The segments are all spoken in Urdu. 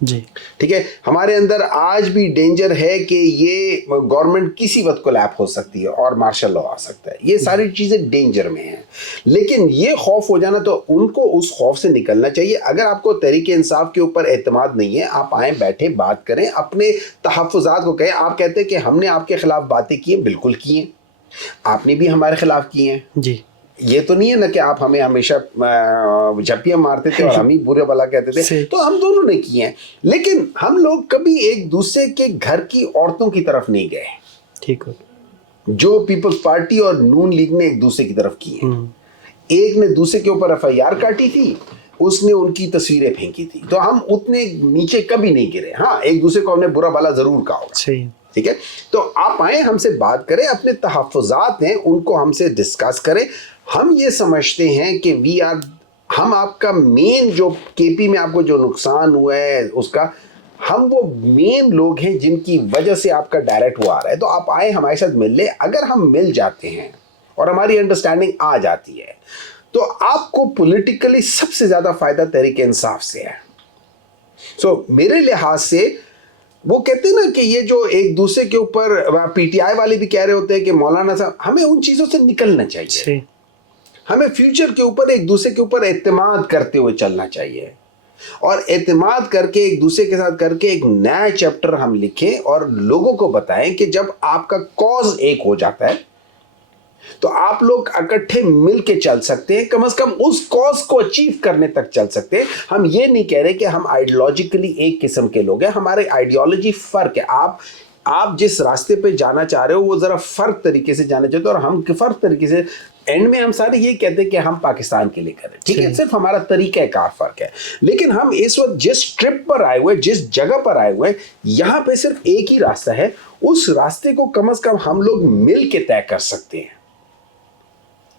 جی ٹھیک ہے. ہمارے اندر آج بھی ڈینجر ہے کہ یہ گورنمنٹ کسی وقت کولیپ ہو سکتی ہے اور مارشل لا آ سکتا ہے. یہ ساری چیزیں ڈینجر میں ہیں. لیکن یہ خوف ہو جانا تو ان کو اس خوف سے نکلنا چاہیے. اگر آپ کو تحریک انصاف کے اوپر اعتماد نہیں ہے, آپ آئیں, بیٹھیں, بات کریں, اپنے تحفظات کو کہیں. آپ کہتے ہیں کہ ہم نے آپ کے خلاف باتیں کی ہیں, بالکل کی ہیں. آپ نے بھی ہمارے خلاف کی ہیں. جی یہ تو نہیں ہے نا کہ آپ ہمیں ہمیشہ جھپیاں مارتے تھے اور ہم ہی برے بلا کہتے تھے. تو ہم دونوں نے کی ہیں, لیکن ہم لوگ کبھی ایک دوسرے کے گھر کی عورتوں کی طرف نہیں گئے. ٹھیک ہو. جو پیپلز پارٹی اور نون لیگ نے ایک دوسرے کی طرف کی ہیں. ایک نے دوسرے کے اوپر FIR کاٹی تھی, اس نے ان کی تصویریں پھینکی تھی. تو ہم اتنے نیچے کبھی نہیں گرے. ہاں, ایک دوسرے کو ہم نے برا بلا ضرور کہا ہوگا. صحیح. ٹھیک ہے. تو آپ آئیں, ہم سے بات کریں, اپنے تحفظات ہیں ان کو ہم سے ڈسکس کریں. ہم یہ سمجھتے ہیں کہ ہم آپ کا مین جو KP میں آپ کو جو نقصان ہوا ہے اس کا, ہم وہ مین لوگ ہیں جن کی وجہ سے آپ کا ڈائریکٹ وہ آ رہا ہے. تو آپ آئیں, ہمارے ساتھ مل لیں. اگر ہم مل جاتے ہیں اور ہماری انڈرسٹینڈنگ آ جاتی ہے تو آپ کو پولیٹیکلی سب سے زیادہ فائدہ تحریک انصاف سے ہے. میرے لحاظ سے وہ کہتے ہیں نا کہ یہ جو ایک دوسرے کے اوپر PTI والے بھی کہہ رہے ہوتے ہیں کہ مولانا صاحب, ہمیں ان چیزوں سے نکلنا چاہیے. ہمیں فیوچر کے اوپر ایک دوسرے کے اوپر اعتماد کرتے ہوئے چلنا چاہیے, اور اعتماد کر کے ایک دوسرے کے ساتھ کر کے ایک نیا چیپٹر ہم لکھیں اور لوگوں کو بتائیں کہ جب آپ کا کاز ایک ہو جاتا ہے تو آپ لوگ اکٹھے مل کے چل سکتے ہیں, کم از کم اس کاز کو اچیو کرنے تک چل سکتے ہیں. ہم یہ نہیں کہہ رہے کہ ہم آئیڈیالوجیکلی ایک قسم کے لوگ ہیں, ہمارے آئیڈیالوجی فرق ہے. آپ جس راستے پہ جانا چاہ رہے ہو وہ ذرا فرق طریقے سے جانا چاہتے ہو, اور ہم فرق طریقے سے. اینڈ میں ہم سارے یہ کہتے ہیں کہ ہم پاکستان کے لیے کریں, ٹھیک ہے, صرف ہمارا طریقہ کار فرق ہے. لیکن ہم اس وقت جس ٹرپ پر آئے ہوئے, جس جگہ پر آئے ہوئے, یہاں پہ صرف ایک ہی راستہ ہے. اس راستے کو کم از کم ہم لوگ مل کے طے کر سکتے ہیں.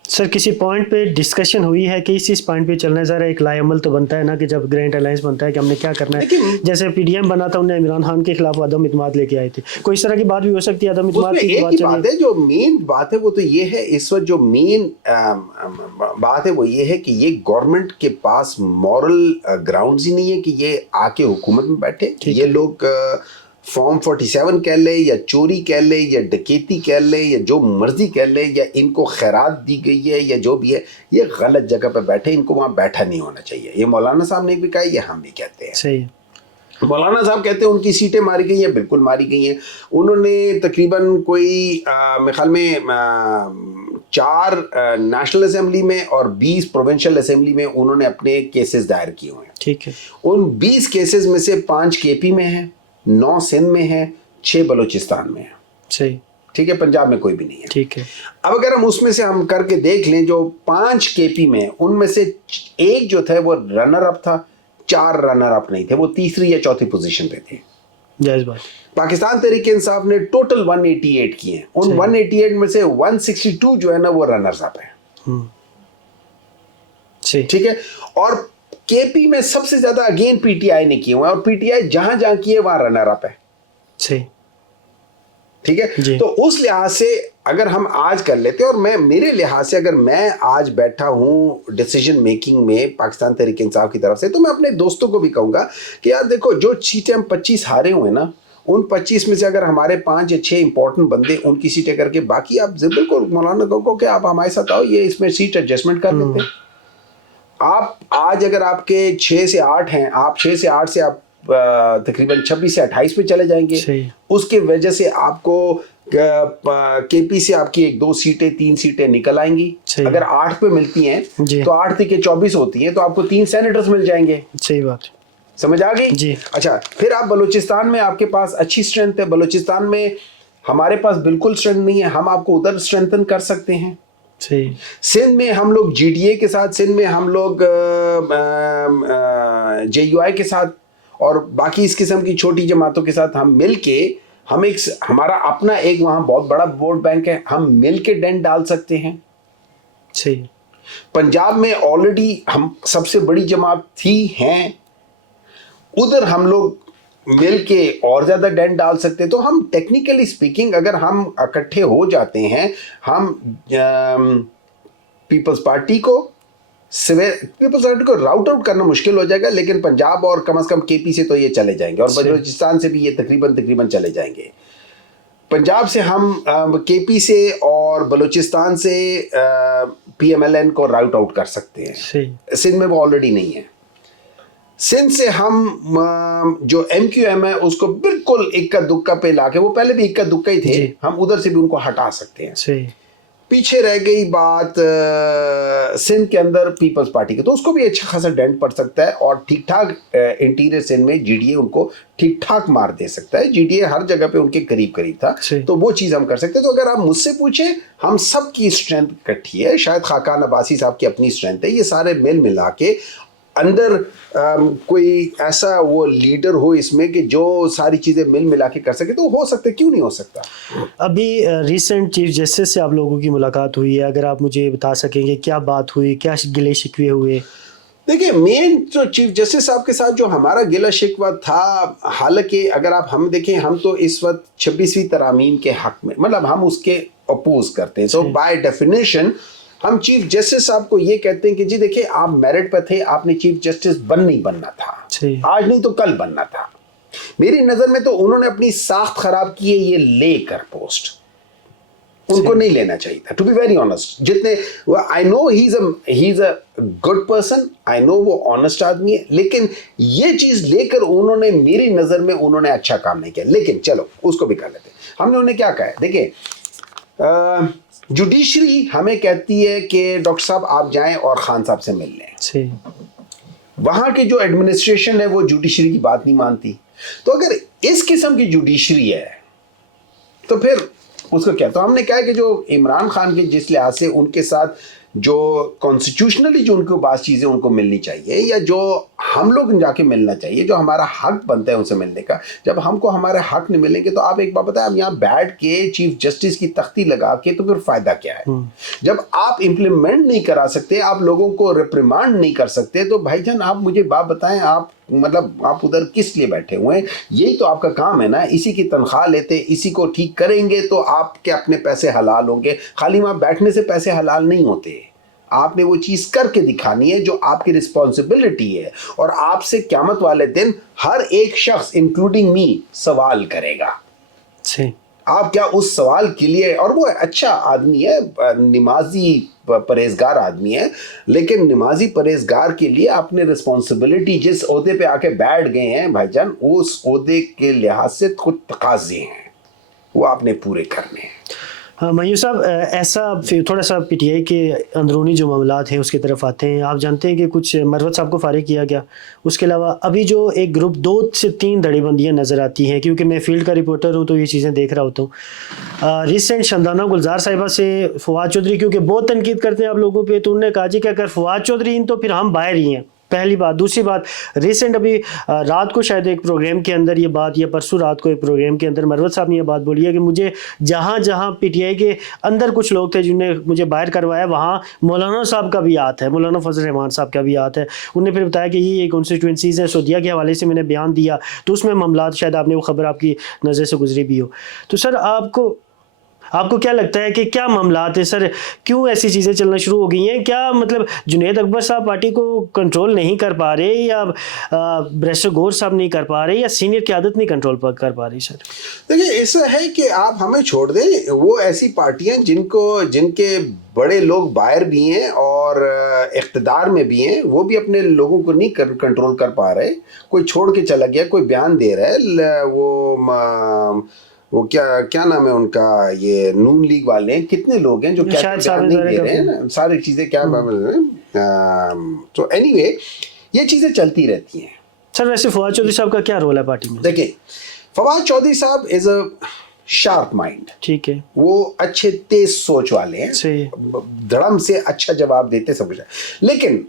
سر کسی پوائنٹ پہ ڈسکشن ہوئی ہے کہ اس پوائنٹ پہ چلنا ہے؟ ذرا ایک لائے عمل تو بنتا ہے نا کہ جب گرینڈ الائنس بنتا ہے کہ ہم نے کیا کرنا ہے. جیسے PDM بنا تھا, انہیں عمران خان کے خلاف عدم اعتماد لے کے آئے تھے. کوئی اس طرح کی بات بھی ہو سکتی ہے عدم اعتماد کی؟ ایک ہی بات ہے, جو مین بات ہے وہ تو یہ ہے, اس وقت جو مین بات ہے وہ یہ ہے کہ یہ گورنمنٹ کے پاس مورل گراؤنڈز ہی نہیں ہے کہ یہ آ کے حکومت میں بیٹھے. یہ لوگ فارم 47 کہہ لے یا چوری کہہ لے یا ڈکیتی کہہ لے یا جو مرضی کہہ لے, یا ان کو خیرات دی گئی ہے یا جو بھی ہے, یہ غلط جگہ پہ بیٹھے. ان کو وہاں بیٹھا نہیں ہونا چاہیے. یہ مولانا صاحب نے بھی کہا, یہ ہم بھی کہتے ہیں. صحیح. مولانا صاحب کہتے ہیں ان کی سیٹیں ماری گئی ہیں, بالکل ماری گئی ہیں. انہوں نے تقریباً کوئی میرے خیال میں 4 نیشنل اسمبلی میں اور 20 پروونشل اسمبلی میں انہوں نے اپنے کیسز دائر کیے ہوئے ہیں. ٹھیک ہے. ان 20 کیسز میں سے 5 KP میں ہیں, 9 سندھ میں ہیں, 6 بلوچستان میں ہیں. صحیح. ٹھیک ہے, پنجاب میں کوئی بھی نہیں ہے. ٹھیک ہے. اب اگر ہم اس میں سے ہم کر کے دیکھ لیں, جو 5 KP میں, ان میں سے ایک جو تھا وہ رنر اپ تھا, 4 رنر اپ نہیں تھے, وہ تیسری یا چوتھی پوزیشن پہ تھے. جائز بات. پاکستان تحریک انصاف نے ٹوٹل 188 کیے ہیں. ان 188 میں سے 162 جو ہے نا وہ رنرز اپ ہیں. ٹھیک ہے. اور KP میں سب سے زیادہ اگین PTI نے کیے ہوئے ہیں, اور PTI جہاں جہاں کیے وہاں رنر اپ ہے. صحیح. ٹھیک ہے. تو اس لحاظ سے اگر ہم آج کر لیتے, اور میرے لحاظ سے اگر میں آج بیٹھا ہوں ڈیسیجن میکنگ میں پاکستان تحریک انصاف کی طرف سے, تو میں اپنے دوستوں کو بھی کہوں گا کہ یار دیکھو, جو سیٹیں ہم 25 ہارے ہوئے نا, ان 25 میں سے اگر ہمارے 5 یا 6 امپورٹنٹ بندے ان کی سیٹیں کر کے, باقی آپ بالکل مولانا کو کہ آپ ہمارے ساتھ آؤ, یہ اس میں سیٹ ایڈجسٹمنٹ کر لیتے ہیں. آپ آج اگر آپ کے 6 سے 8 ہیں, آپ 6 سے 8 سے آپ تقریباً 26 سے 28 پہ چلے جائیں گے. اس کے وجہ سے آپ کو KP سے آپ کی 1-2 سیٹیں 3 سیٹیں نکل آئیں گی. اگر 8 پہ ملتی ہیں تو 8 تھی کہ 24 ہوتی ہیں, تو آپ کو 3 سینیٹرز مل جائیں گے. صحیح بات. سمجھ آ گئی جی. اچھا, پھر آپ بلوچستان میں آپ کے پاس اچھی اسٹرینتھ ہے. بلوچستان میں ہمارے پاس بالکل اسٹرینتھ نہیں ہے, ہم آپ کو ادھر اسٹرینتھن کر سکتے ہیں. سندھ میں ہم لوگ GDA کے ساتھ, سندھ میں ہم لوگ JUI کے ساتھ, اور باقی اس قسم کی چھوٹی جماعتوں کے ساتھ ہم مل کے, ہم ایک ہمارا اپنا ایک وہاں بہت بڑا ووٹ بینک ہے, ہم مل کے ڈینٹ ڈال سکتے ہیں. صحیح. پنجاب میں آلریڈی ہم سب سے بڑی جماعت تھی ہیں, ادھر ہم لوگ مل کے اور زیادہ ڈینٹ ڈال سکتے. تو ہم ٹیکنیکلی سپیکنگ اگر ہم اکٹھے ہو جاتے ہیں, ہم پیپلز پارٹی کو پیپلز پارٹی کو راؤٹ آؤٹ کرنا مشکل ہو جائے گا, لیکن پنجاب اور کم از کم کے پی سے تو یہ چلے جائیں گے, اور بلوچستان سے بھی یہ تقریباً چلے جائیں گے. پنجاب سے ہم کے پی سے اور بلوچستان سے پی ایم ایل این کو راؤٹ آؤٹ کر سکتے ہیں. سندھ میں وہ آلریڈی نہیں ہے. سندھ سے ہم جو ایم کیو ایم ہے اس کو بالکل اکا دکا پہ لا کے, وہ پہلے بھی اکا دکا ہی تھے, ہم ادھر سے بھی ان کو ہٹا سکتے ہیں. پیچھے رہ گئی بات سندھ کے اندر پیپلز پارٹی کے, تو اس کو بھی اچھا خاصا ڈینٹ پڑ سکتا ہے, اور ٹھیک ٹھاک انٹیریئر سندھ میں جی ڈی اے ان کو ٹھیک ٹھاک مار دے سکتا ہے. جی ڈی اے ہر جگہ پہ ان کے قریب تھا, تو وہ چیز ہم کر سکتے ہیں. تو اگر آپ مجھ سے پوچھیں, ہم سب کی اسٹرینتھ اکٹھی ہے, شاید خاقان عباسی صاحب کی اپنی اسٹرینتھ ہے, یہ سارے ملا کے اندر کوئی ایسا وہ لیڈر ہو اس میں کہ جو ساری چیزیں ملا کے کر سکے, تو ہو سکتا ہے, کیوں نہیں ہو سکتا. ابھی ریسنٹ چیف جسٹس سے آپ لوگوں کی ملاقات ہوئی ہے, اگر آپ مجھے بتا سکیں گے کیا بات ہوئی, کیا گلے شکوے ہوئے؟ دیکھیں, مین جو چیف جسٹس صاحب کے ساتھ جو ہمارا گلہ شکوہ تھا, حالانکہ اگر آپ ہم دیکھیں, ہم تو اس وقت 26ویں ترامیم کے حق میں, مطلب ہم اس کے اپوز کرتے ہیں. تو بائی ڈیفینیشن ہم چیف جسٹس صاحب کو یہ کہتے ہیں کہ جی دیکھیں, آپ میرٹ پہ تھے, آپ نے چیف جسٹس نہیں بننا تھا, آج نہیں تو کل بننا تھا. میری نظر میں تو انہوں نے اپنی ساخت خراب کی ہے یہ لے کر پوسٹ, ان کو نہیں لینا چاہیے تھا, ٹو بی ویری آنیسٹ. جتنے آئی نو ہی از اے گڈ پرسن, آئی نو وہ آنیسٹ آدمی ہے, لیکن یہ چیز لے کر انہوں نے میری نظر میں انہوں نے اچھا کام نہیں کیا. لیکن چلو اس کو بھی کر لیتے. ہم نے انہیں کیا کہا ہے, دیکھیں جوڈیشری ہمیں کہتی ہے کہ ڈاکٹر صاحب آپ جائیں اور خان صاحب سے مل لیں. وہاں کی جو ایڈمنسٹریشن ہے وہ جوڈیشری کی بات نہیں مانتی. تو اگر اس قسم کی جوڈیشری ہے تو پھر اس کو کیا. تو ہم نے کہا کہ جو عمران خان کے جس لحاظ سے ان کے ساتھ جو کانسٹیٹیوشنلی جو ان کو بعض چیزیں ان کو ملنی چاہیے, یا جو ہم لوگ جا کے ملنا چاہیے, جو ہمارا حق بنتا ہے ان سے ملنے کا, جب ہم کو ہمارے حق نہیں ملیں گے تو آپ ایک بات بتائیں, آپ یہاں بیٹھ کے چیف جسٹس کی تختی لگا کے تو پھر فائدہ کیا ہے. جب آپ امپلیمنٹ نہیں کرا سکتے, آپ لوگوں کو ریپریمانڈ نہیں کر سکتے, تو بھائی جان آپ مجھے بات بتائیں, آپ مطلب آپ ادھر کس لیے بیٹھے ہوئے ہیں؟ یہی تو آپ کا کام ہے نا, اسی کی تنخواہ لیتے, اسی کو ٹھیک کریں گے تو آپ کے اپنے پیسے حلال ہوں گے. خالی وہاں بیٹھنے سے پیسے حلال نہیں ہوتے, آپ نے وہ چیز کر کے دکھانی ہے جو آپ کی رسپانسبلٹی ہے, اور آپ سے قیامت والے دن ہر ایک شخص انکلوڈنگ می سوال کرے گا. آپ کیا اس سوال کے لیے, اور وہ اچھا آدمی ہے, نمازی پرہیزگار آدمی ہے, لیکن نمازی پرہیزگار کے لیے آپ نے رسپانسبلٹی جس عہدے پہ آ کے بیٹھ گئے ہیں بھائی جان, اس عہدے کے لحاظ سے خود تقاضے ہیں, وہ آپ نے پورے کرنے ہیں. ہاں میوس صاحب, ایسا تھوڑا سا پی ٹی آئی کے اندرونی جو معاملات ہیں اس کی طرف آتے ہیں. آپ جانتے ہیں کہ کچھ مروت صاحب کو فارغ کیا گیا, اس کے علاوہ ابھی جو ایک گروپ 2 سے 3 دھڑی بندیاں نظر آتی ہیں, کیونکہ میں فیلڈ کا رپورٹر ہوں تو یہ چیزیں دیکھ رہا ہوتا ہوں. ریسنٹ شمدانہ گلزار صاحبہ سے فواد چودھری کیونکہ بہت تنقید کرتے ہیں آپ لوگوں پہ, تو انہوں نے کہا جی کہ اگر فواد چودھری ہیں تو پھر ہم باہر ہی ہیں, پہلی بات. دوسری بات, ریسنٹ ابھی رات کو شاید ایک پروگرام کے اندر یہ بات, یا پرسوں رات کو ایک پروگرام کے اندر مروت صاحب نے یہ بات بولی ہے کہ مجھے جہاں پی ٹی آئی کے اندر کچھ لوگ تھے جنہوں نے مجھے باہر کروایا, وہاں مولانا صاحب کا بھی ہاتھ ہے, مولانا فضل الرحمان صاحب کا بھی ہاتھ ہے. انہوں نے پھر بتایا کہ یہ کانسٹیٹوئنسیز ہیں, سعودیہ کے حوالے سے میں نے بیان دیا تو اس میں معاملات, شاید آپ نے وہ خبر آپ کی نظر سے گزری بھی ہو. تو سر آپ کو کیا لگتا ہے کہ کیا معاملات ہیں سر, کیوں ایسی چیزیں چلنا شروع ہو گئی ہیں؟ کیا مطلب جنید اکبر صاحب پارٹی کو کنٹرول نہیں کر پا رہے, یا بیرسٹر گور صاحب نہیں کر پا رہے, یا سینئر قیادت نہیں کنٹرول کر پا رہی؟ سر دیکھیں, ایسا ہے کہ آپ ہمیں چھوڑ دیں, وہ ایسی پارٹیاں جن کے بڑے لوگ باہر بھی ہیں اور اقتدار میں بھی ہیں, وہ بھی اپنے لوگوں کو نہیں کنٹرول کر پا رہے. کوئی چھوڑ کے چلا گیا, کوئی بیان دے رہا ہے, وہ کیا نام ہے ان کا, یہ نون لیگ والے ہیں, کتنے لوگ ہیں جو بیان نہیں دے رہے ہیں, ساری چیزیں کیا. تو اینی وے یہ چیزیں چلتی رہتی ہیں. سر ویسے فواد چودھری صاحب کا کیا رول ہے پارٹی میں؟ دیکھیں, فواد چودھری صاحب از اے شارپ مائنڈ, ٹھیک ہے, وہ اچھے تیز سوچ والے ہیں, دھڑم سے اچھا جواب دیتے سب کچھ. لیکن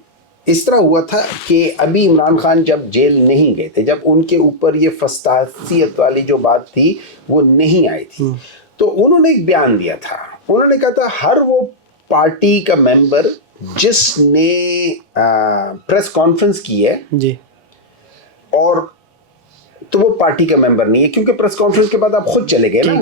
اس طرح ہوا تھا کہ ابھی عمران خان جب جیل نہیں گئے تھے, جب ان کے اوپر یہ فسطاطیت والی جو بات تھی وہ نہیں آئی تھی, تو انہوں نے ایک بیان دیا تھا. انہوں نے کہا تھا ہر وہ پارٹی کا ممبر جس نے پریس کانفرنس کی ہے جی, اور تو وہ پارٹی کا ممبر نہیں ہے, کیونکہ پریس کانفرنس کے بعد آپ خود چلے گئے نا.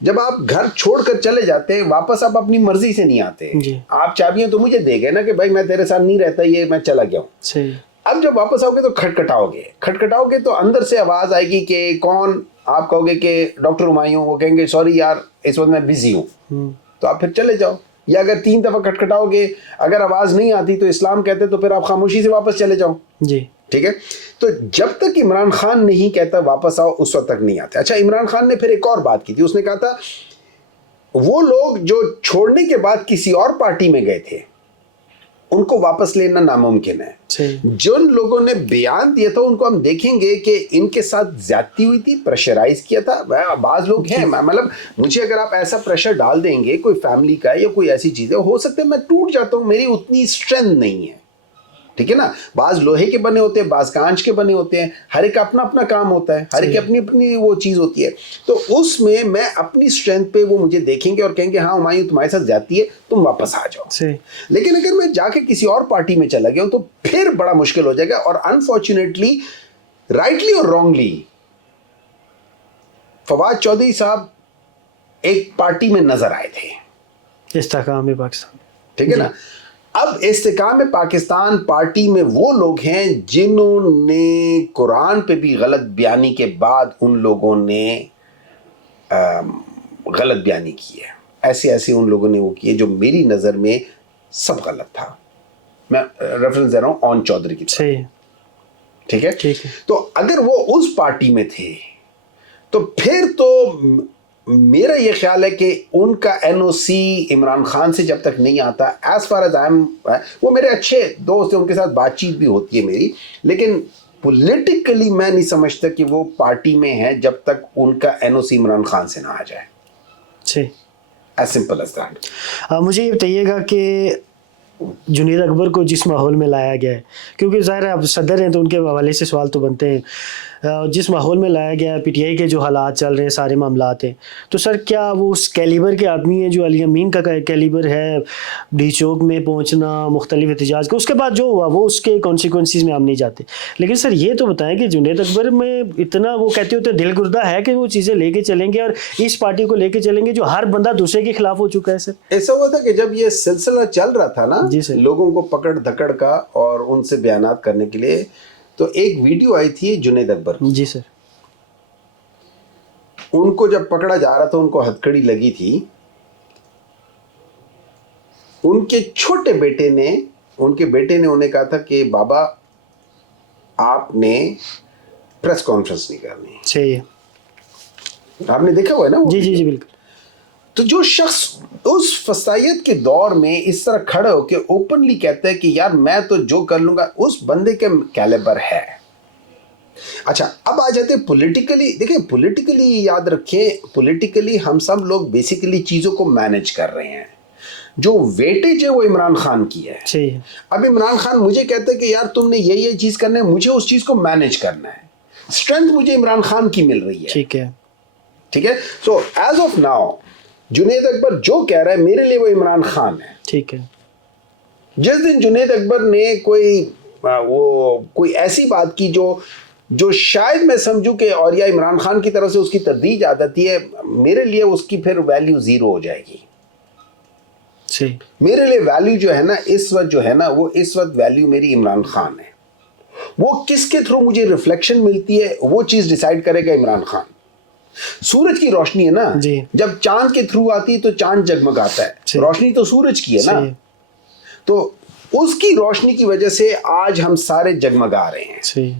جب آپ گھر چھوڑ کر چلے جاتے ہیں واپس, آپ اپنی مرضی سے نہیں آتے. آپ چابیاں تو مجھے دے گئے نا کہ بھائی میں تیرے ساتھ نہیں رہتا, یہ میں چلا گیا ہوں. اب جب واپس آؤ گے تو کھٹکھٹاؤ گے تو اندر سے آواز آئے گی کہ کون, آپ کہو گے کہ ڈاکٹر ہمایوں, وہ کہیں گے سوری یار اس وقت میں بزی ہوں, تو آپ پھر چلے جاؤ. یا اگر 3 دفعہ کھٹکھٹاؤ گے, اگر آواز نہیں آتی تو اسلام کہتے تو پھر آپ خاموشی سے واپس چلے جاؤ. ٹھیک ہے. تو جب تک عمران خان نہیں کہتا واپس آؤ, اس وقت تک نہیں آتے. اچھا, عمران خان نے پھر ایک اور بات کی تھی, اس نے کہا تھا وہ لوگ جو چھوڑنے کے بعد کسی اور پارٹی میں گئے تھے ان کو واپس لینا ناممکن ہے. جن لوگوں نے بیان دیا تھا ان کو ہم دیکھیں گے کہ ان کے ساتھ زیادتی ہوئی تھی, پریشرائز کیا تھا. بعض لوگ ہیں, مطلب مجھے اگر آپ ایسا پریشر ڈال دیں گے کوئی فیملی کا یا کوئی ایسی چیز ہے, ہو سکتا ہے میں ٹوٹ جاتا ہوں, میری اتنی اسٹرینتھ نہیں ہے. ٹھیک ہے نا. بعض لوہے کے بنے ہوتے ہیں, بعض کانچ کے بنے ہوتے ہیں, ہر ایک اپنا اپنا کام ہوتا ہے, ہر ایک اپنی اپنی وہ چیز ہوتی ہے. تو اس میں اپنی اسٹرینتھ پہ وہ مجھے دیکھیں گے اور کہیں گے ہاں ہمایوں تمہارے ساتھ زیادتی ہے, تم واپس آ جاؤ. لیکن اگر میں جا کے کسی اور پارٹی میں چلا گیا ہوں تو پھر بڑا مشکل ہو جائے گا. اور انفارچونیٹلی, رائٹلی اور رانگلی, فواد چودھری صاحب ایک پارٹی میں نظر آئے تھے, استحکام پاکستان. ٹھیک ہے نا. اب استحکام پاکستان پارٹی میں وہ لوگ ہیں جنہوں نے قرآن پہ بھی غلط بیانی کے بعد ان لوگوں نے غلط بیانی کی ہے. ایسے ان لوگوں نے وہ کیے جو میری نظر میں سب غلط تھا. میں ریفرنس دے رہا ہوں اون چودھری کی طرف. ٹھیک ہے. تو اگر وہ اس پارٹی میں تھے تو پھر تو میرا یہ خیال ہے کہ ان کا این او سی عمران خان سے جب تک نہیں آتا, as far as I am, وہ میرے اچھے دوست ہیں, ان کے ساتھ بات چیت بھی ہوتی ہے میری, لیکن پولیٹیکلی میں نہیں سمجھتا کہ وہ پارٹی میں ہے جب تک ان کا این او سی عمران خان سے نہ آ جائے. As simple as that. مجھے یہ بتائیے گا کہ جنید اکبر کو جس ماحول میں لایا گیا ہے, کیونکہ ظاہر ہے اب صدر ہیں تو ان کے حوالے سے سوال تو بنتے ہیں, جس ماحول میں لایا گیا ہے, پی ٹی آئی کے جو حالات چل رہے ہیں, سارے معاملات ہیں, تو سر کیا وہ اس کیلیبر کے آدمی ہیں جو علی امین کا کیلیبر ہے, ڈی چوک میں پہنچنا, مختلف احتجاج کا, اس کے بعد جو ہوا وہ اس کے کانسیکوینسز میں ہم نہیں جاتے, لیکن سر یہ تو بتائیں کہ جنید اکبر میں اتنا وہ کہتے ہوتے دل گردہ ہے کہ وہ چیزیں لے کے چلیں گے اور اس پارٹی کو لے کے چلیں گے جو ہر بندہ دوسرے کے خلاف ہو چکا ہے. سر ایسا ہوا تھا کہ جب یہ سلسلہ چل رہا تھا نا, لوگوں کو پکڑ دھکڑ کا اور ان سے بیانات کرنے کے لیے, تو ایک ویڈیو آئی تھی جنید اکبر. جی سر. ان کو جب پکڑا جا رہا تھا ان کو ہتھکڑی لگی تھی, ان کے چھوٹے بیٹے نے, ان کے بیٹے نے انہیں کہا تھا کہ بابا آپ نے پریس کانفرنس نہیں کرنی. صحیح ہے, آپ نے دیکھا ہوا ہے نا. جی جی جی بالکل. تو جو شخص اس فسائیت کے دور میں اس طرح کھڑے ہو کے اوپنلی کہتا ہے کہ یار میں تو جو کر لوں گا, اس بندے کے کیلیبر ہے. اچھا, اب آ جاتے ہیں پولیٹیکلی. دیکھیں پولیٹیکلی یاد رکھیں, پولیٹیکلی ہم سب لوگ بیسیکلی چیزوں کو مینج کر رہے ہیں. جو ویٹیج ہے وہ عمران خان کی ہے. اب عمران خان مجھے کہتا ہے کہ یار تم نے یہ چیز کرنا ہے, مجھے اس چیز کو مینج کرنا ہے. اسٹرینتھ مجھے عمران خان کی مل رہی ہے. ٹھیک ہے. So as of now Junaid Akbar جو کہہ رہا ہے میرے لیے وہ عمران خان ہے. ٹھیک ہے. جس دن جنید اکبر نے کوئی ایسی بات کی جو شاید میں سمجھوں کہ اور یا عمران خان کی طرف سے اس کی تردید آ جاتی ہے, میرے لیے اس کی پھر ویلیو زیرو ہو جائے گی. میرے لیے ویلیو جو ہے نا اس وقت جو ہے نا, وہ اس وقت ویلیو میری عمران خان ہے. وہ کس کے تھرو مجھے ریفلیکشن ملتی ہے وہ چیز ڈیسائیڈ کرے گا عمران خان. سورج کی روشنی ہے نا, جب چاند کے تھرو آتی ہے تو چاند جگمگاتا ہے, روشنی تو سورج کی ہے نا, تو اس کی روشنی کی وجہ سے آج ہم سارے جگمگا رہے ہیں.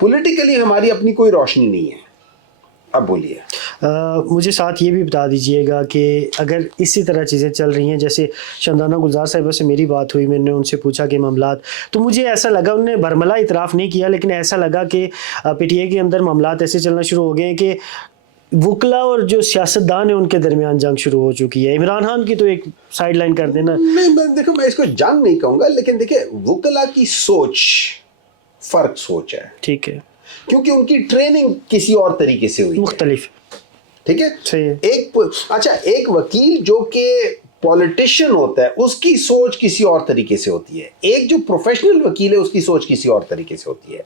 پولیٹیکلی ہماری اپنی کوئی روشنی نہیں ہے. اب بولیے. مجھے ساتھ یہ بھی بتا دیجئے گا کہ اگر اسی طرح چیزیں چل رہی ہیں, جیسے شمدانہ گلزار صاحبہ سے میری بات ہوئی, میں نے ان سے پوچھا کہ معاملات, تو مجھے ایسا لگا, انہوں نے برملا اعتراف نہیں کیا, لیکن ایسا لگا کہ پی ٹی آئی کے اندر معاملات ایسے چلنا شروع ہو گئے ہیں کہ وکلا اور جو سیاستدان ہیں ان کے درمیان جنگ شروع ہو چکی ہے. عمران خان کی تو ایک سائڈ لائن کر دینا. نہیں دیکھو, میں اس کو جنگ نہیں کہوں گا, لیکن دیکھیں وکلا کی سوچ فرق سوچ ہے. ٹھیک ہے. کیونکہ ان کی ٹریننگ کسی اور طریقے سے ہوئی, مختلف. ٹھیک ہے. اچھا, ایک وکیل جو کہ پولیٹیشین ہوتا ہے اس کی سوچ کسی اور طریقے سے ہوتی ہے, ایک جو پروفیشنل وکیل ہے اس کی سوچ کسی اور طریقے سے ہوتی ہے.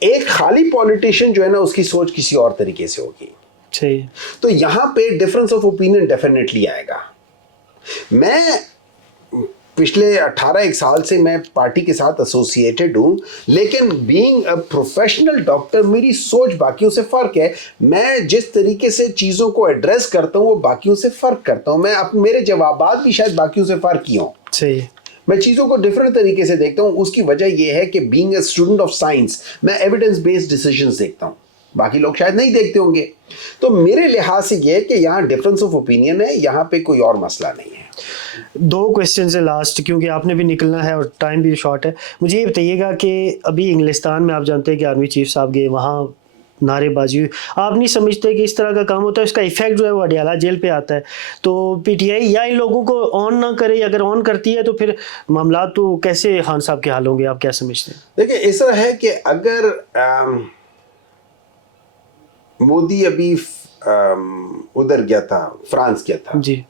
ایک خالی پولیٹیشین جو ہے نا اس کی سوچ کسی اور طریقے سے ہوگی. صحیح. تو یہاں پہ ڈفرنس آف اوپینین ڈیفینیٹلی آئے گا. میں پچھلے 18 سال سے میں پارٹی کے ساتھ ایسوسیٹڈ ہوں, لیکن بینگ اے پروفیشنل ڈاکٹر میری سوچ باقیوں سے فرق ہے. میں جس طریقے سے چیزوں کو ایڈریس کرتا ہوں وہ باقیوں سے فرق کرتا ہوں. میرے جوابات بھی شاید باقیوں سے فرق ہی ہوں. صحیح. میں چیزوں کو ڈفرنٹ طریقے سے دیکھتا ہوں. اس کی وجہ یہ ہے کہ being a student of science میں ایویڈنس بیسڈ ڈیسیژنز دیکھتا ہوں, باقی لوگ شاید نہیں دیکھتے ہوں گے. تو میرے لحاظ سے یہ ہے کہ یہاں ڈفرنس آف اوپینین ہے, یہاں پہ کوئی اور مسئلہ نہیں ہے. 2 کویسچنز ہے لاسٹ, کیونکہ آپ نے بھی نکلنا ہے اور ٹائم بھی شارٹ ہے. مجھے یہ بتائیے گا کہ ابھی انگلستان میں آپ جانتے ہیں کہ آرمی چیف صاحب گئے, وہاں نعرے بازی ہوئی. آپ نہیں سمجھتے کہ اس طرح کا کام ہوتا ہے, اس کا ایفیکٹ جو ہے وہ اڈیالہ جیل پہ آتا ہے. تو پی ٹی آئی یا ان لوگوں کو آن نہ کرے, اگر آن کرتی ہے تو پھر معاملات تو کیسے خان صاحب کے حال ہوں گے, آپ کیا سمجھتے ہیں؟ دیکھیں اس طرح ہے کہ اگر مودی ابھی ادھر گیا تھا, فرانس گیا تھا جی,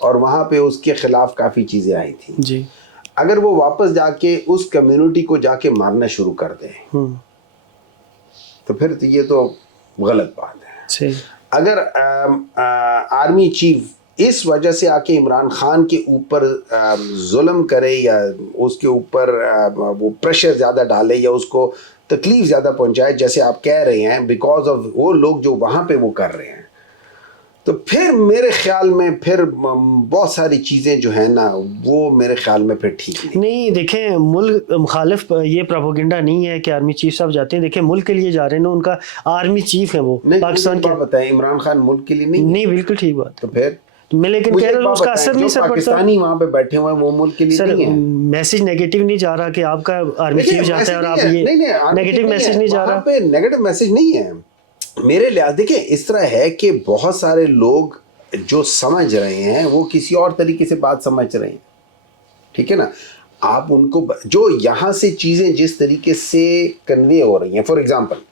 اور وہاں پہ اس کے خلاف کافی چیزیں آئی تھیں, جی, اگر وہ واپس جا کے اس کمیونٹی کو جا کے مارنا شروع کر دیں تو پھر یہ تو غلط بات ہے. صحیح. اگر آرمی چیف اس وجہ سے آ کے عمران خان کے اوپر ظلم کرے یا اس کے اوپر وہ پریشر زیادہ ڈالے یا اس کو تکلیف زیادہ پہنچائے جیسے آپ کہہ رہے ہیں, بیکاز آف وہ لوگ جو وہاں پہ وہ کر رہے ہیں, تو پھر میرے خیال میں پھر بہت ساری چیزیں جو ہیں نا وہ میرے خیال میں پھر ٹھیک نہیں. دیکھیں ملک مخالف یہ پروپیگنڈا نہیں ہے کہ آرمی چیف صاحب جاتے ہیں, دیکھیں ملک کے لیے جا رہے ہیں نا, ان کا آرمی چیف ہے وہ پاکستان کے. بتائیں عمران خان ملک کے لیے نہیں, بالکل ٹھیک بات. تو پھر میں لیکن کہہ رہا ہوں اس کا اثر نہیں سر پڑتا. پاکستانی وہاں پہ بیٹھے ہوئے ہیں وہ ملک کے لیے نہیں ہے. میسج نیگیٹو نہیں جا رہا کہ آپ کا آرمی چیف جاتا ہے اور آپ یہ نیگیٹو میسج نہیں جا رہا. وہاں پہ نیگیٹو میسج نہیں ہے میرے لحاظ. دیکھیں اس طرح ہے کہ بہت سارے لوگ جو سمجھ رہے ہیں وہ کسی اور طریقے سے بات سمجھ رہے ہیں, ٹھیک ہے نا. آپ ان کو جو یہاں سے چیزیں جس طریقے سے کنوے ہو رہی ہیں, فار ایگزامپل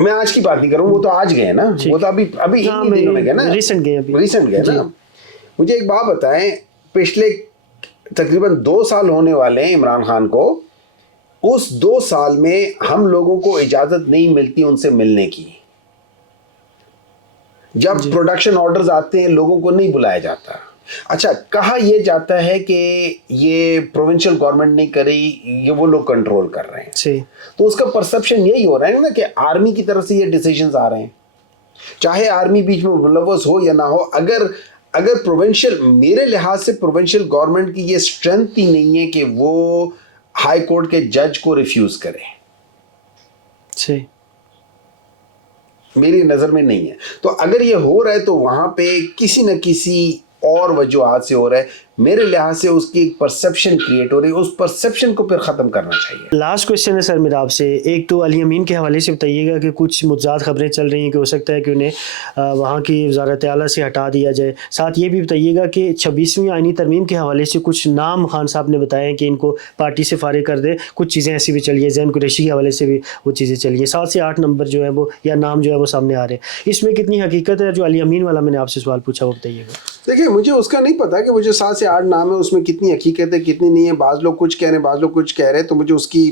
میں آج کی بات نہیں کروں, وہ تو آج گئے نا, وہ تو ابھی دنوں میں گئے نا, ریسنٹ گئے نا. مجھے ایک بات بتائیں, پچھلے تقریباً 2 سال ہونے والے ہیں عمران خان کو, اس 2 سال میں ہم لوگوں کو اجازت نہیں ملتی ان سے ملنے کی. جب پروڈکشن آرڈرز آتے ہیں لوگوں کو نہیں بلایا جاتا. اچھا کہا یہ جاتا ہے کہ یہ پروونشل گورنمنٹ نہیں کر رہی, یہ وہ لوگ کنٹرول کر رہے ہیں. تو اس کا پرسپشن یہی ہو رہا ہے نا کہ آرمی کی طرف سے یہ ڈیسیژنز آ رہے ہیں, چاہے آرمی بیچ میں ملوث ہو یا نہ ہو. اگر پروونشل, میرے لحاظ سے پروونشل گورنمنٹ کی یہ اسٹرینتھ ہی نہیں ہے کہ وہ ہائی کورٹ کے جج کو ریفیوز کرے, میری نظر میں نہیں ہے. تو اگر یہ ہو رہا ہے تو وہاں پہ کسی نہ کسی اور وجوہات سے ہو رہا ہے. میرے لحاظ سے اس کی ایک پرسپشن کریٹ ہو رہی ہے, اس پرسپشن کو پھر ختم کرنا چاہیے. لاسٹ کویشچن ہے سر میرا آپ سے. ایک تو علی امین کے حوالے سے بتائیے گا کہ کچھ متضاد خبریں چل رہی ہیں کہ ہو سکتا ہے کہ انہیں وہاں کی وزارت اعلیٰ سے ہٹا دیا جائے. ساتھ یہ بھی بتائیے گا کہ 26ویں آئینی ترمیم کے حوالے سے کچھ نام خان صاحب نے بتائے ہیں کہ ان کو پارٹی سے فارغ کر دے. کچھ چیزیں ایسی بھی چلی ہیں, زین قریشی کے حوالے سے بھی وہ چیزیں چلی ہیں. 7 سے 8 نمبر جو ہے وہ یا نام جو ہے وہ سامنے آ رہے ہیں. اس میں کتنی حقیقت ہے؟ جو علی امین والا میں نے آپ سے سوال پوچھا وہ بتائیے گا. دیکھیں مجھے اس کا نہیں پتا کہ وہ جو 7 سے 8 نام ہے اس میں کتنی حقیقت ہے کتنی نہیں ہے. بعض لوگ کچھ کہہ رہے ہیں, بعض لوگ کچھ کہہ رہے ہیں, تو مجھے اس کی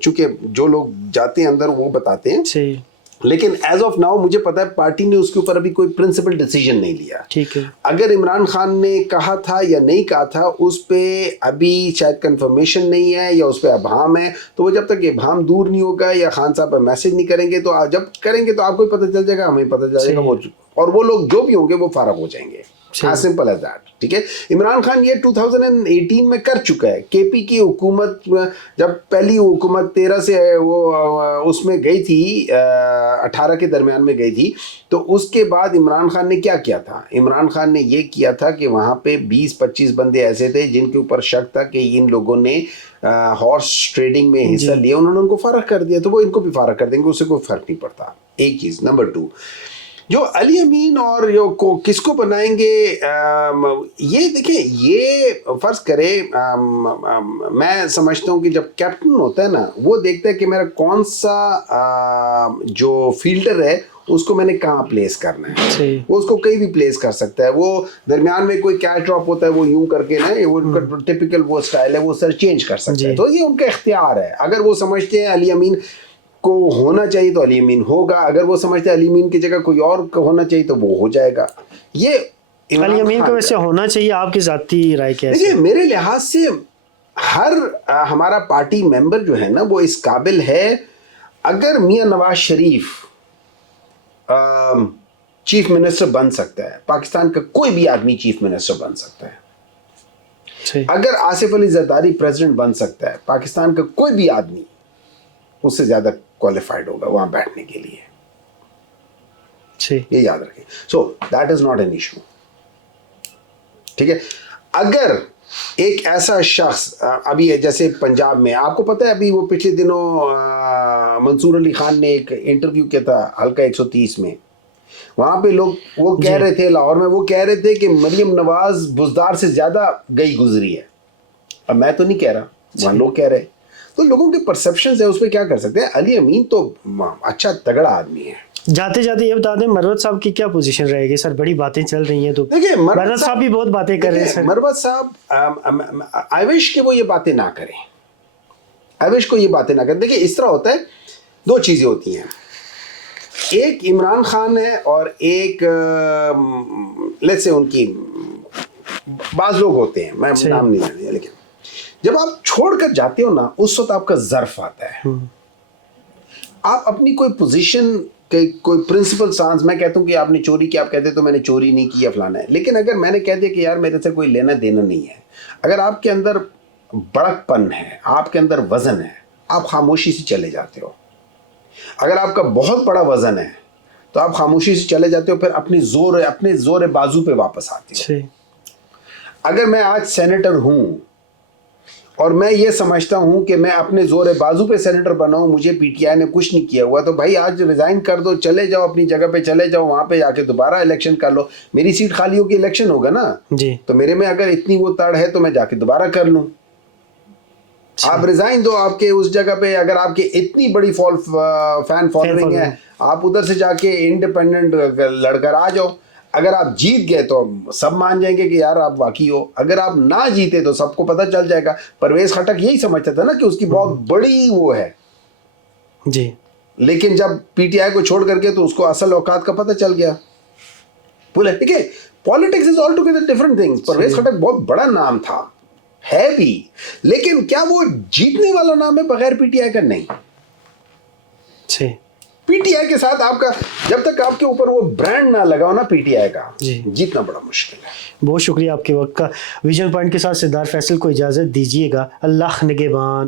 چونکہ جو لوگ جاتے ہیں اندر وہ بتاتے ہیں. صحیح. لیکن ایز آف ناؤ مجھے پتا ہے پارٹی نے اس کے اوپر ابھی کوئی پرنسپل ڈیسیژن نہیں لیا. ٹھیک ہے. اگر عمران خان نے کہا تھا یا نہیں کہا تھا اس پہ ابھی شاید کنفرمیشن نہیں ہے یا اس پہ ابہام ہے, تو وہ جب تک ابہام دور نہیں ہوگا یا خان صاحب پہ میسج نہیں کریں گے, تو جب کریں گے تو آپ کو ہی پتہ چل جائے گا, ہمیں پتہ چل جائے گا, اور وہ لوگ جو بھی ہوں گے وہ فارغ ہو جائیں گے. Simple as that. ٹھیک ہے. عمران خان یہ 2018 میں کر چکا ہے. کے پی کی حکومت جب پہلی حکومت 13 سے وہ اس میں گئی تھی, 18 کے درمیان میں گئی تھی, تو اس کے بعد عمران خان نے کیا کیا تھا؟ عمران خان نے یہ کیا تھا کہ وہاں پہ 20-25 بندے ایسے تھے جن کے اوپر شک تھا کہ ان لوگوں نے ہارس ٹریڈنگ میں حصہ لیا, انہوں نے ان کو فارغ کر دیا, تو وہ ان کو بھی فارغ کر دیں گے, اس سے کوئی فرق نہیں پڑتا. ایک چیز. نمبر 2, جو علی امین اور کس کو بنائیں گے، یہ دیکھیں، یہ فرض کرے میں سمجھتا ہوں کہ جب کیپٹن ہوتا ہے نا، وہ دیکھتا ہے کہ میرا کون سا جو فیلڈر ہے اس کو میں نے کہاں پلیس کرنا ہے. وہ اس کو کہیں بھی پلیس کر سکتا ہے. وہ درمیان میں کوئی کیچ ڈراپ ہوتا ہے وہ یوں کر کے نا، وہ ٹپیکل وہ اسٹائل ہے، وہ سر چینج کر سکتا ہے. تو یہ ان کا اختیار ہے. اگر وہ سمجھتے ہیں علی امین کو ہونا چاہیے تو علی امین ہوگا، اگر وہ سمجھتے ہیں علی امین کی جگہ کوئی اور ہونا چاہیے تو وہ ہو جائے گا. یہ علی امین کو ویسے ہونا چاہیے، آپ کی ذاتی رائے کیا ہے؟ دیکھیے میرے لحاظ سے ہر ہمارا پارٹی ممبر جو ہے نا وہ اس قابل ہے. اگر میاں نواز شریف چیف منسٹر بن سکتا ہے، پاکستان کا کوئی بھی آدمی چیف منسٹر بن سکتا ہے. اگر آصف علی زرداری پریزیڈنٹ بن سکتا ہے، پاکستان کا کوئی بھی آدمی اس سے زیادہ کوالیفائڈ ہوگا وہاں بیٹھنے کے لیے. یہ یاد رکھیں. So that is not an issue. ٹھیک ہے. اگر ایک ایسا شخص ابھی جیسے پنجاب میں آپ کو پتہ ہے، ابھی وہ پچھلے دنوں منصور علی خان نے ایک انٹرویو کیا تھا حلقہ 130 میں، وہاں پہ لوگ وہ کہہ رہے تھے، لاہور میں وہ کہہ رہے تھے کہ مریم نواز بزدار سے زیادہ گئی گزری ہے. اب میں تو نہیں کہہ رہا، وہاں لوگ کہہ رہے. تو لوگوں کے پرسیپشنز ہیں، اس پہ کیا کر سکتے ہیں. علی امین تو اچھا تگڑا آدمی ہے. جاتے جاتے یہ بتا دیں مروت صاحب کی کیا پوزیشن رہے گی؟ سر بڑی باتیں چل رہی ہیں، تو دیکھیں مروت صاحب بھی بہت باتیں کر رہے ہیں. مروت صاحب آئی وش کہ وہ یہ باتیں نہ کریں. آئی وش کو یہ باتیں نہ کریں. دیکھیں اس طرح ہوتا ہے، دو چیزیں ہوتی ہیں. ایک عمران خان ہے اور ایک لیٹس سے ان کی بعض لوگ ہوتے ہیں، میں نام نہیں جانتا، لیکن جب آپ چھوڑ کر جاتے ہو نا اس وقت آپ کا ظرف آتا ہے. آپ اپنی کوئی پوزیشن کوئی پرنسپل سانس، میں کہتا ہوں کہ آپ نے چوری کی، آپ کہتے تو میں نے چوری نہیں کی یا فلانا ہے. لیکن اگر میں نے کہہ دیا کہ یار میرے سے کوئی لینا دینا نہیں ہے، اگر آپ کے اندر بڑک پن ہے، آپ کے اندر وزن ہے، آپ خاموشی سے چلے جاتے ہو. اگر آپ کا بہت بڑا وزن ہے تو آپ خاموشی سے چلے جاتے ہو، پھر اپنے زور بازو پہ واپس آتے ہو. اگر میں آج سینیٹر ہوں اور میں یہ سمجھتا ہوں کہ میں اپنے زور بازو پہ سینیٹر بنا ہوں، مجھے پی ٹی آئی نے کچھ نہیں کیا ہوا، تو بھائی آج ریزائن کر دو، چلے جاؤ اپنی جگہ پہ، چلے جاؤ وہاں پہ جا کے دوبارہ الیکشن کر لو. میری سیٹ خالی ہو کے الیکشن ہوگا نا جی، تو میرے میں اگر اتنی وہ تڑ ہے تو میں جا کے دوبارہ کر لوں. آپ ریزائن دو آپ کے اس جگہ پہ. اگر آپ کے اتنی بڑی فین فالوئنگ ہے، آپ ادھر سے جا کے انڈیپینڈنٹ لڑ کر آ جاؤ. اگر آپ جیت گئے تو سب مان جائیں گے کہ یار آپ واقعی ہو. اگر آپ نہ جیتے تو سب کو پتہ چل جائے گا. پرویز خٹک یہی سمجھتا تھا نا کہ اس کی بہت بڑی وہ ہے جی، لیکن جب پی ٹی آئی کو چھوڑ کر کے تو اس کو اصل اوقات کا پتہ چل گیا. بولے ٹھیک ہے، politics is altogether different thing. Pervez Khattak بہت بڑا نام تھا، ہے بھی، لیکن کیا وہ جیتنے والا نام ہے بغیر پی ٹی آئی کا؟ نہیں. پی ٹی آئی کے ساتھ آپ کا جب تک آپ کے اوپر وہ برانڈ نہ لگاؤ نا پی ٹی آئی کا، جیتنا بڑا مشکل ہے. بہت شکریہ آپ کے وقت کا. ویژن پوائنٹ کے ساتھ سردار فیصل کو اجازت دیجیے گا. اللہ نگہبان.